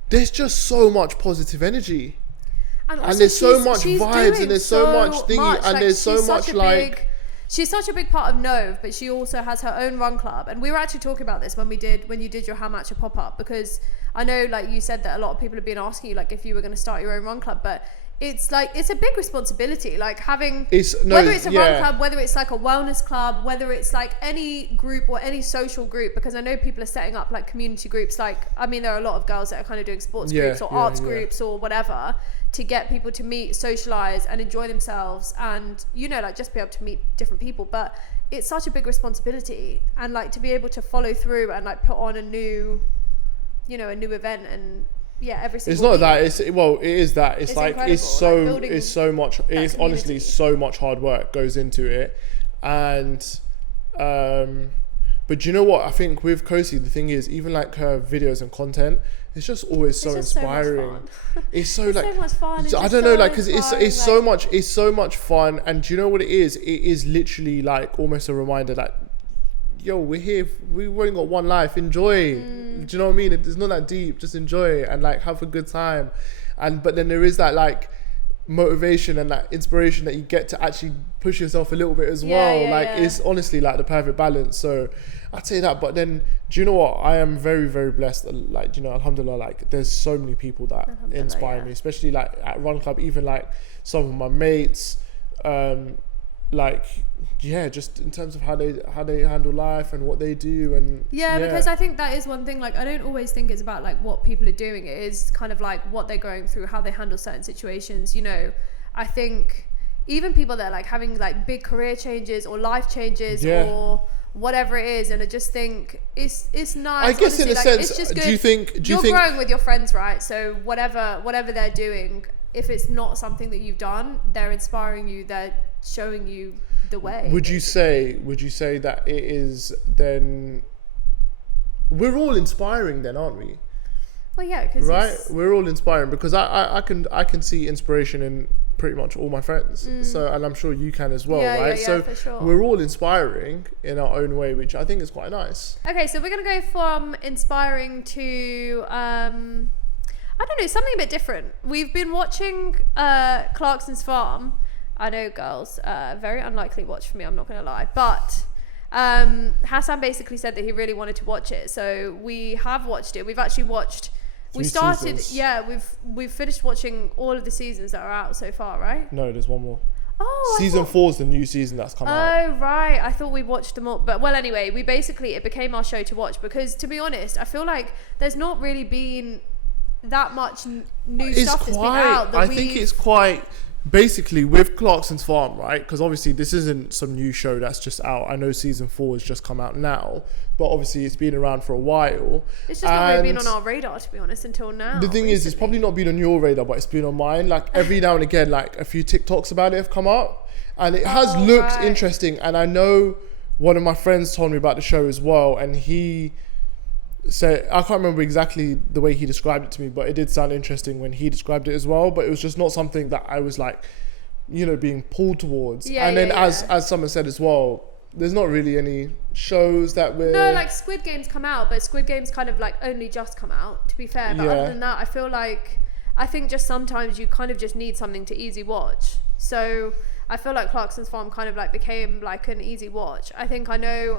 there's just so much positive energy, and there's so much vibes, and there's so much thingy, and there's so much like. She's such a big part of Nove, but she also has her own run club, and we were actually talking about this when you did your How Matcha pop up, because I know like you said that a lot of people have been asking you like if you were going to start your own run club, but. It's like, it's a big responsibility, like having, whether it's a run club, whether it's like a wellness club, whether it's like any group or any social group, because I know people are setting up like community groups, like, I mean, there are a lot of girls that are kind of doing sports groups or arts groups or whatever, to get people to meet, socialize and enjoy themselves, and, you know, like just be able to meet different people. But it's such a big responsibility, and like to be able to follow through and like put on a new event, and every single it's not week. that it is that it's like incredible. it's so much, it's honestly so much hard work goes into it. And but you know what, I think with Kosi, the thing is, even like her videos and content, it's just always so inspiring. It's so like, so much fun. I don't know, like, because it's so much fun. And do you know what it is literally like almost a reminder that, yo, we're here, we've only got one life, enjoy. Do you know what I mean? It's not that deep, just enjoy it and like have a good time. But then there is that like motivation and that inspiration that you get to actually push yourself a little bit as well. It's honestly like the perfect balance. So I'd say that. But then, do you know what, I am very, very blessed, like, you know, alhamdulillah, like there's so many people that inspire me, especially like at Run Club, even like some of my mates, just in terms of how they handle life and what they do. And because I think that is one thing, like I don't always think it's about like what people are doing, it is kind of like what they're going through, how they handle certain situations. You know, I think even people that are like having like big career changes or life changes or whatever it is, and I just think it's nice. I guess honestly, in a like, sense, it's just good. do you think you're growing with your friends, right? So whatever they're doing, if it's not something that you've done, they're inspiring you, they're showing you the way. Would you say that it is then, we're all inspiring then, aren't we? Well, yeah, because right, we're all inspiring, because I can see inspiration in pretty much all my friends. So, and I'm sure you can as well, right? So for sure. we're all inspiring in our own way, which I think is quite nice. Okay, so we're gonna go from inspiring to I don't know, something a bit different. We've been watching Clarkson's Farm. I know, girls, very unlikely watch for me, I'm not gonna lie, but Hassan basically said that he really wanted to watch it, so we have watched it. We've actually watched. We started. Seasons. Yeah, we've finished watching all of the seasons that are out so far, right? No, there's one more. Oh, Season 4 is the new season that's come out. Oh, right. I thought we watched them all. But, well, anyway, it became our show to watch because, to be honest, I feel like there's not really been that much new stuff that's been out. I think it's quite... Basically, with Clarkson's Farm, right? Because obviously this isn't some new show that's just out. I know season 4 has just come out now, but obviously it's been around for a while. It's just not really been on our radar, to be honest, until now. The thing is, it's probably not been on your radar, but it's been on mine. Like every now and again, like a few TikToks about it have come up, and it has looked interesting. And I know one of my friends told me about the show as well, and he said, I can't remember exactly the way he described it to me, but it did sound interesting when he described it as well. But it was just not something that I was like, being pulled towards. As Summer said as well, there's not really any shows that we're... No, like Squid Game's come out, but Squid Game's kind of like only just come out, to be fair. But other than that, I think just sometimes you kind of just need something to easy watch. So I feel like Clarkson's Farm kind of like became like an easy watch. I think I know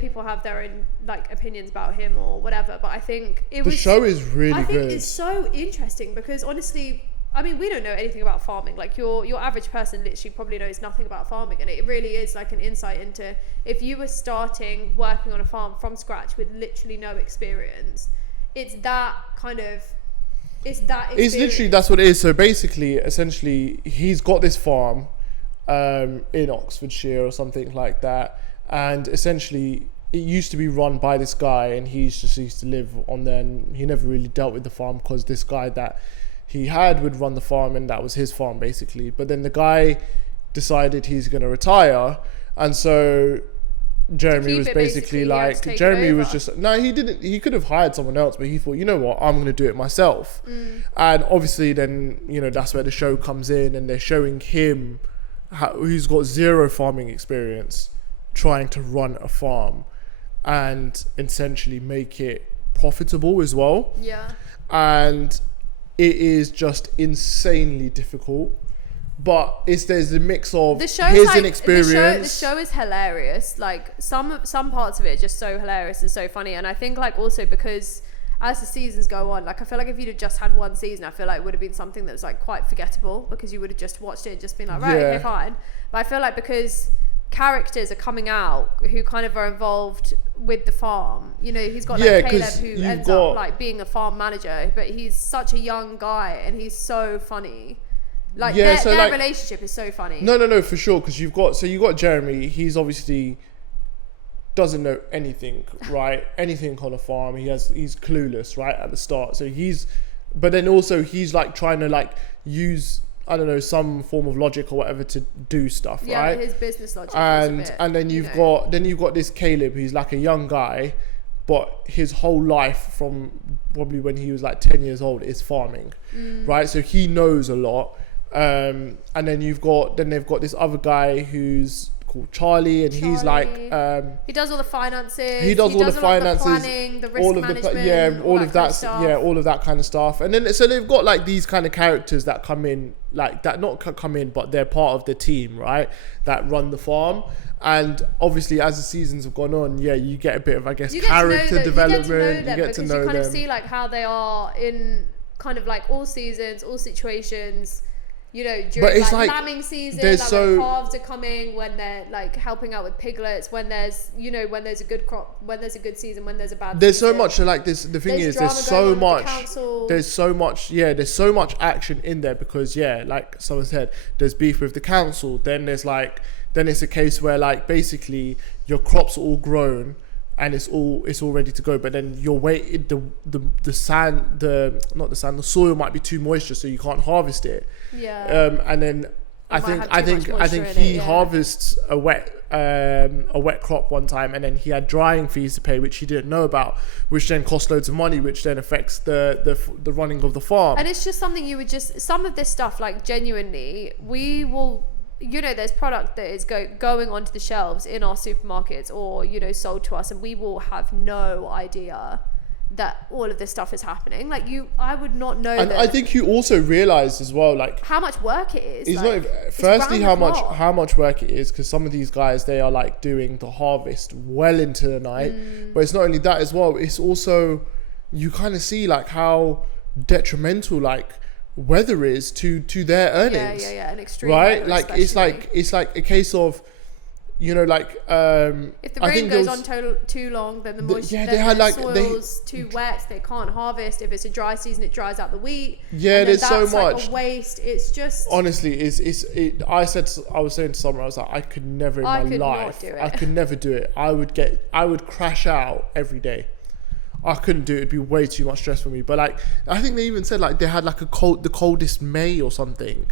people have their own like opinions about him or whatever, but I think the show is really good. I think it's so interesting because honestly, I mean, we don't know anything about farming. Like your average person literally probably knows nothing about farming, and it really is like an insight into if you were starting working on a farm from scratch with literally no experience. It's that kind of... It's literally, that's what it is. So basically, essentially, he's got this farm in Oxfordshire or something like that. And essentially, it used to be run by this guy, and he just used to live on there, and he never really dealt with the farm because this guy that he had would run the farm, and that was his farm, basically. But then the guy decided he's going to retire, and so Jeremy was basically like... Jeremy was just... No, he didn't. He could have hired someone else, but he thought, you know what, I'm going to do it myself. And obviously then, that's where the show comes in, and they're showing him who's got zero farming experience trying to run a farm and essentially make it profitable as well. Yeah. And it is just insanely difficult. But there's a mix of his inexperience. The show is hilarious. Like some parts of it are just so hilarious and so funny. And I think like also because as the seasons go on, like I feel like if you'd have just had one season, I feel like it would have been something that was like quite forgettable because you would have just watched it and just been like, right, okay, fine. But I feel like because characters are coming out who kind of are involved with the farm, he's got like Caleb who ends up like being a farm manager, but he's such a young guy and he's so funny. Like their relationship is so funny. No, for sure. Because you've got Jeremy. He's obviously doesn't know anything, right? Anything on a farm. He's clueless, right, at the start. So but then also he's like trying to like use, I don't know, some form of logic or whatever to do stuff, right? Yeah, his business logic. And then you've got this Caleb who's like a young guy, but his whole life from probably when he was like 10 years old is farming, right? So he knows a lot. And then they've got this other guy who's called Charlie, and he's like he does all the finances. He does all the finances, the planning, the risk management, all of that kind of stuff. And then so they've got like these kind of characters that come in, like that not come in, but they're part of the team, right? That run the farm. And obviously, as the seasons have gone on, you get a bit of, I guess, character development. You get to know them. You kind of see like how they are in kind of like all seasons, all situations. During like lambing season, like when calves are coming, when they're like helping out with piglets, when there's when there's a good crop, when there's a good season, when there's a bad season. So much like this. The thing is, there's so much action in there because like someone said, there's beef with the council. Then there's then it's a case where like basically your crops are all grown and it's all ready to go, but then you're waiting, the soil might be too moisture, so you can't harvest it. And then I think he harvests a wet a wet crop one time, and then he had drying fees to pay, which he didn't know about, which then cost loads of money, which then affects the running of the farm. And it's just something you would just, some of this stuff, like genuinely, we will, you know, there's product that is going onto the shelves in our supermarkets or, you know, sold to us, and we will have no idea that all of this stuff is happening. Like I would not know. And I think you also realize as well, like how much work it is. It's like, not firstly how much work it is, because some of these guys, they are like doing the harvest well into the night. But it's not only that as well. It's also, you kind of see like how detrimental like weather is to their earnings. Yeah, an extreme right? weather, Like especially. it's like a case of, you know, like if the rain goes on too long, then the moisture, the soil's too wet, they can't harvest. If it's a dry season, it dries out the wheat. Yeah, there's so much like a waste. It's just honestly, I was saying to Summer, I was like, I could never in my life, I could never do it. I would crash out every day. I couldn't do it. It'd be way too much stress for me. But like, I think they even said like they had like the coldest May or something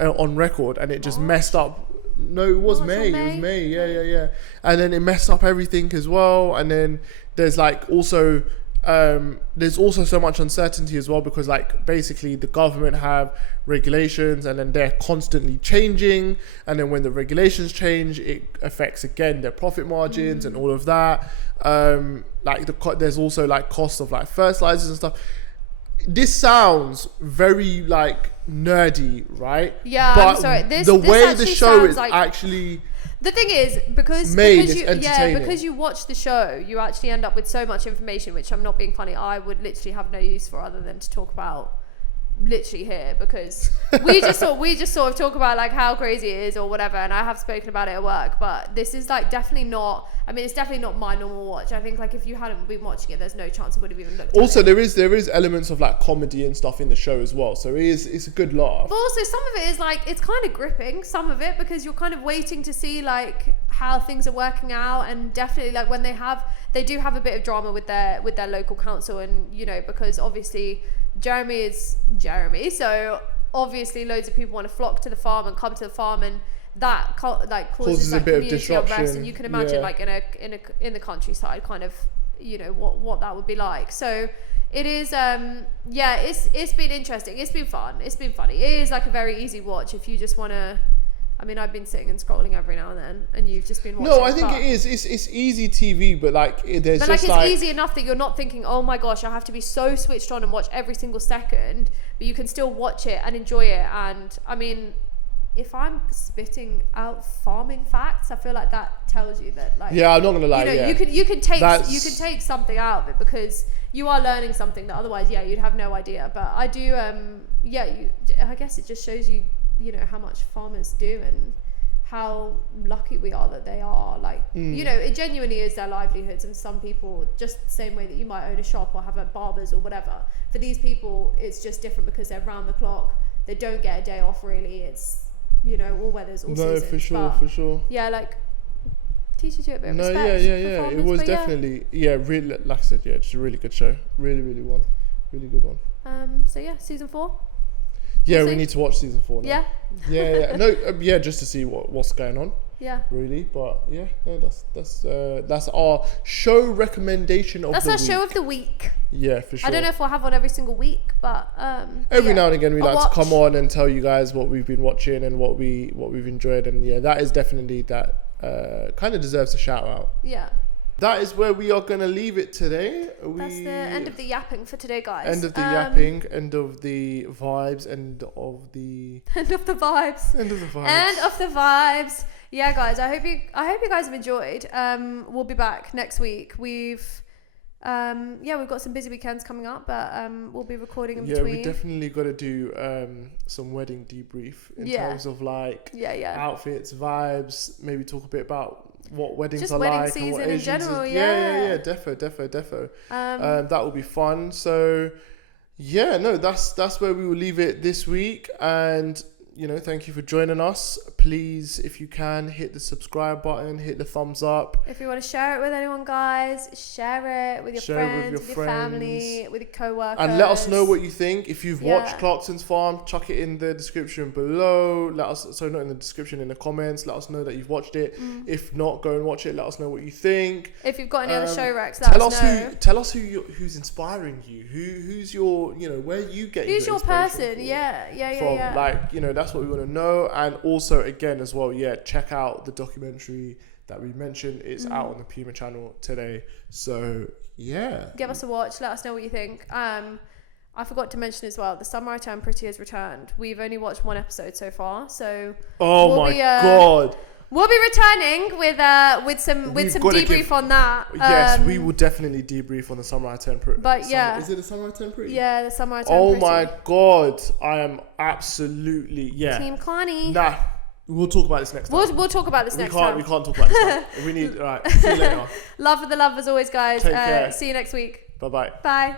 on record, and it just messed up. No, it was May. It was May. Yeah. And then it messed up everything as well. And then there's like also there's also so much uncertainty as well, because like basically the government have regulations, and then they're constantly changing. And then when the regulations change, it affects again their profit margins and all of that. Like there's also like costs of like fertilizers and stuff. This sounds very like nerdy, right? Yeah, but I'm sorry. The way the show is like, actually the thing is, because you watch the show, you actually end up with so much information, which I'm not being funny, I would literally have no use for other than to talk about literally here, because we just sort of talk about like how crazy it is or whatever, and I have spoken about it at work, but this is like definitely not, I mean, it's definitely not my normal watch. I think like if you hadn't been watching it, there's no chance I would have even looked also at it. there is elements of like comedy and stuff in the show as well, so it's a good laugh. But also some of it is like, it's kind of gripping, some of it, because you're kind of waiting to see like how things are working out, and definitely like when they do have a bit of drama with their local council, and you know, because obviously Jeremy is Jeremy, so obviously loads of people want to flock to the farm and come to the farm, and that like causes like community unrest, and you can imagine like in the countryside kind of, you know, what that would be like. So it is it's been interesting, it's been fun, it's been funny. It is like a very easy watch if you just want to, I mean, I've been sitting and scrolling every now and then, and you've just been watching. No, I think it is. It's easy TV, but like there's but just like it's easy enough that you're not thinking, oh my gosh, I have to be so switched on and watch every single second. But you can still watch it and enjoy it. And I mean, if I'm spitting out farming facts, I feel like that tells you that, like, yeah, I'm not gonna lie. You know, you can take something out of it, because you are learning something that otherwise, you'd have no idea. But I do, I guess it just shows you, you know, how much farmers do and how lucky we are that they are, like, you know, it genuinely is their livelihoods. And some people, just the same way that you might own a shop or have a barber's or whatever, for these people it's just different, because they're round the clock, they don't get a day off really. It's, you know, all weathers, all seasons. No, for sure. Yeah, like, teaches you a bit of respect. Yeah. It was definitely, really, like I said, it's a really good show. Really good one. So yeah, season 4. Yeah, we need to watch season 4 now. Yeah. No, just to see what's going on. Yeah. Really, but yeah, no, that's our show recommendation of the week. That's our show of the week. Yeah, for sure. I don't know if we'll have one every single week, but every now and again we like to come on and tell you guys what we've been watching and what we've enjoyed, and yeah, that is definitely kind of deserves a shout out. Yeah. That is where we are going to leave it today. That's the end of the yapping for today, guys. End of the yapping, end of the vibes, end of the vibes. Yeah, guys, I hope you guys have enjoyed. We'll be back next week. We've got some busy weekends coming up, but we'll be recording in between. Yeah, we definitely got to do some wedding debrief in terms of like outfits, vibes, maybe talk a bit about what weddings just are wedding like season and what in Asians general. Defo. That will be fun. So yeah, no, that's where we will leave it this week. And thank you for joining us. Please, if you can, hit the subscribe button, hit the thumbs up. If you want to share it with anyone, guys, share it with your friends, with your family, with your co-workers. And let us know what you think. If you've watched Clarkson's Farm, chuck it in the description below. Not in the description, in the comments. Let us know that you've watched it. If not, go and watch it. Let us know what you think. If you've got any other show recs, let us know. Tell us who's inspiring you. Who's your, where you get who's your person? From. Yeah. Like, that's what we want to know. And also, again, as well, check out the documentary that we mentioned. It's out on the Puma channel today. So, give us a watch. Let us know what you think. I forgot to mention as well, The Summer I Turned Pretty has returned. We've only watched one episode so far, so God. We'll be returning with some debrief on that. Yes, we will definitely debrief on The Summer I Turned Pretty. But is it The Summer I Turned Pretty? Yeah, The Summer I Turned Pretty. Oh my God, I am absolutely Team Connie. Nah, we'll talk about this next time. We'll talk about this next time. We can't talk about this now. We need. All right. See you later. Love for the love as always, guys. Take care. See you next week. Bye-bye. Bye.